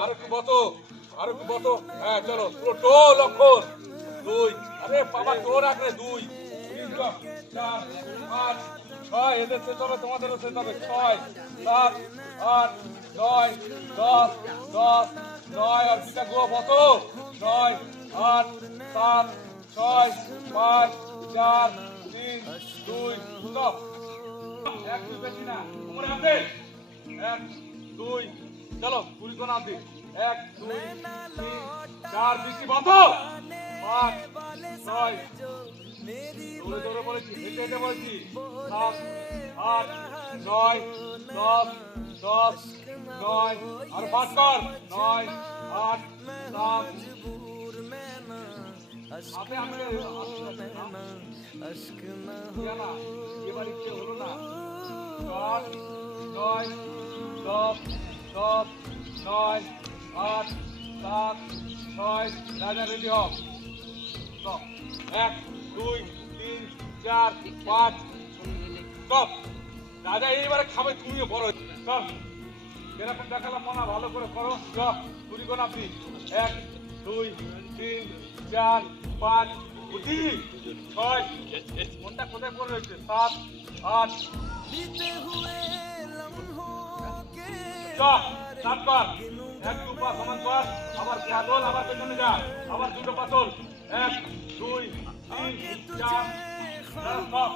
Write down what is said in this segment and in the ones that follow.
আর একটু বতো, আর একটু বতো। হ্যাঁ চলো, পুরো টোল অক্ষর। 2, আরে বাবা টো রাখলে 2, 3, 4, 5, 6, এদের শেষ হবে, তোমাদেরও শেষ হবে। 6, 7, 8, 9, 10, 10, 9 আর দুটা গো বতো। 9, 8, 7, 6, 5, 4, 3, 2, স্টপ। এক দুই বেশি না, তোমার হাতে। 1, 2, চলো পুরি কোন হাতে। 1, 2, 3, 4 বেশি বতো। 5, 6, দৌড়ে দৌড়ে বলেছি, হেঁটে হেঁটে বলেছি। 7, 8, 9, 10, 10, 9 আর 5 কর। 9, 8, 7 হাতে আমাকে এবার ইচ্ছে হলো না। 8, 9, 10, 10, 9, 8, 7, 6 রাজা রেডি হোক। 1, 2, 3, 4, 5 স্টপ। রাজা এইবারে খাবে, তুমিও বড় চল। যেরকম দেখালাম মনা ভালো করে করো। চল কুড়ি কোন আপনি। 1, 2, 3, 4, 5 বুঝি 6 কোনটা কোথায় পড়ে রয়েছে। 7, 8 স্টার্ট কর। 1, 2 পা সমান কর, আবার পাতল, আবার পেছনে যা, আবার দুটো পাতল। 1, 2, 3, 4 স্টপ।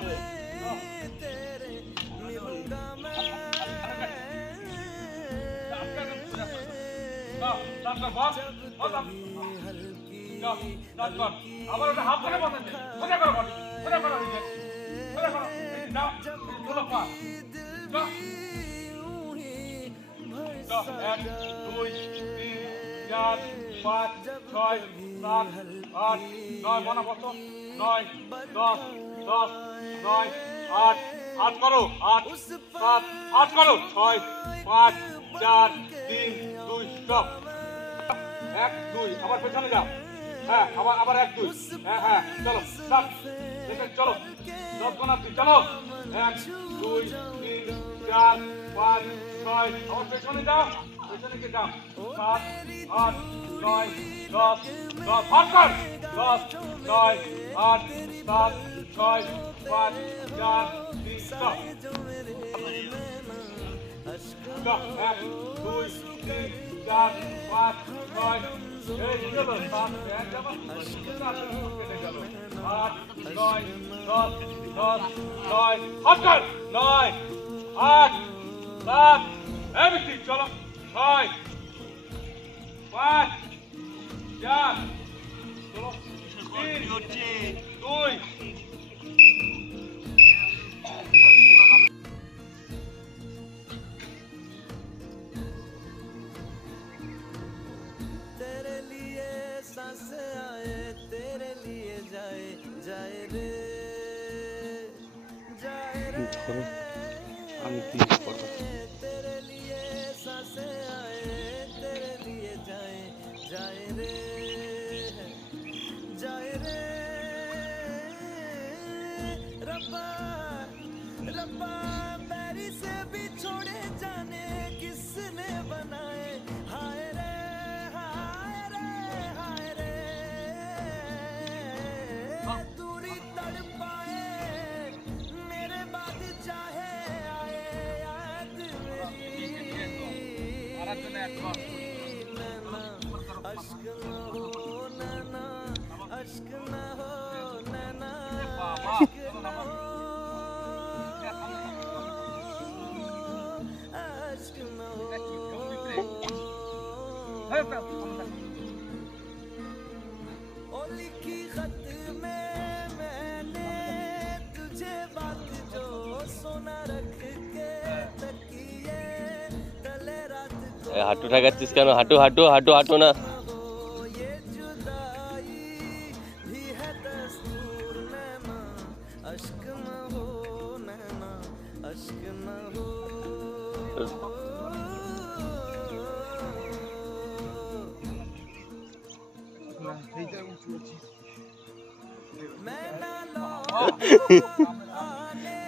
আবার ওটা হাফ করে বসেছে, সোজা করো বডি, সোজা করো নিজে, সোজা করো যাও, তোলো পা। 1, 2, 3, 4, 5, 6, 7, 8, 9 মনে বসো। 9, 10, 10, 9, 8 8 করো, 8, 7, 8 করো, 6, 5, 4, 3, 2 স্টপ। 1, 2 আবার পেছনে যাও। হ্যাঁ আবার আবার 1, 2 হ্যাঁ হ্যাঁ চলো স্টার্ট। দেখে চলো 10 কোন আপনি চলো। 1, 2, 3, 4, 5, 6 আবার পেছনে যাও, পেছনে কে যাও। 7, 8, 9, 10 10 ফাট কর। 10, 9, 8, 7, 6, 5, 4, 3 স্টপ। 1, 2, 3, 4, 5, 6 এই চলো 7 যাবা 8, 9, 10, 10, 9 ফাট কর। 9, 8, 7 এমনি চলো। 6, 5, 4 চলো 3, 2 तेरे लिए सांस आए, तेरे लिए जाए जाए रे जाए रे तेरे लिए सांस आए, तेरे लिए जाए जाए रे जाए रे रब्बा रब्बा पैरी से भी छोड़े जाने किसने बनाए। हाय रे दूरी तड़पाए मेरे बाद चाहे आए याद मेरी नैना अश्क न हो नैना अश्क न हो नैना अश्क न हो अश्क न हो। ओ लिखी खत में मैंने तुझे बात जो सोना रख के तकिए तले रात को হাঁটু ঠাকাচ্ছিস কেন? হাঁটু হাঁটু হাঁটু হাঁটু না। हो ये जुदाई भी है दस्तूर नैना अश्क न हो नैना अश्क न हो। मैं ना लौट आने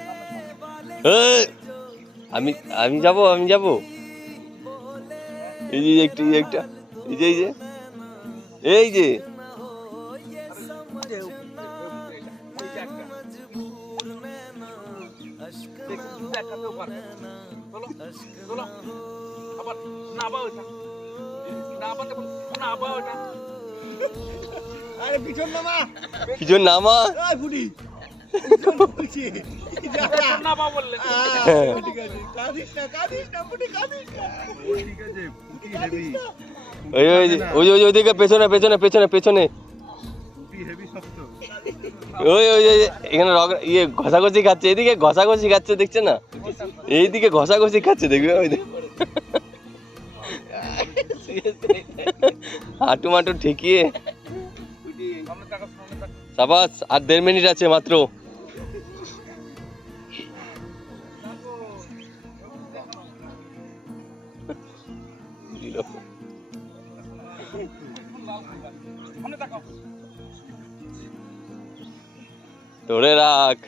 वाले এই, আমি আমি যাব আমি যাব। बोले এই যে একটা এই যে এই যে আবার নাবা ওটা নাবা ওটা আরে পিছন নামা পিছন নামা ওই ফুটি পিছন বলছি নাবা বললে ঠিক আছে কাঁদিস না ফুটি কাঁদিস না ঠিক আছে ফুটি হেভি ওই ওইদিকে পেছনে পেছনে পেছনে পেছনে ফুটি হেভি শক্ত ওই এখানে ইয়ে ঘষাঘষি খাচ্ছে, এদিকে ঘষাঘষি খাচ্ছে দেখছে না, এইদিকে ঘষাঘষি খাচ্ছে দেখবে ওই হাঁটু মাটু ঠেকিয়ে। সাবাস, আর 1.5 মিনিট আছে মাত্র। ধরে রাখ।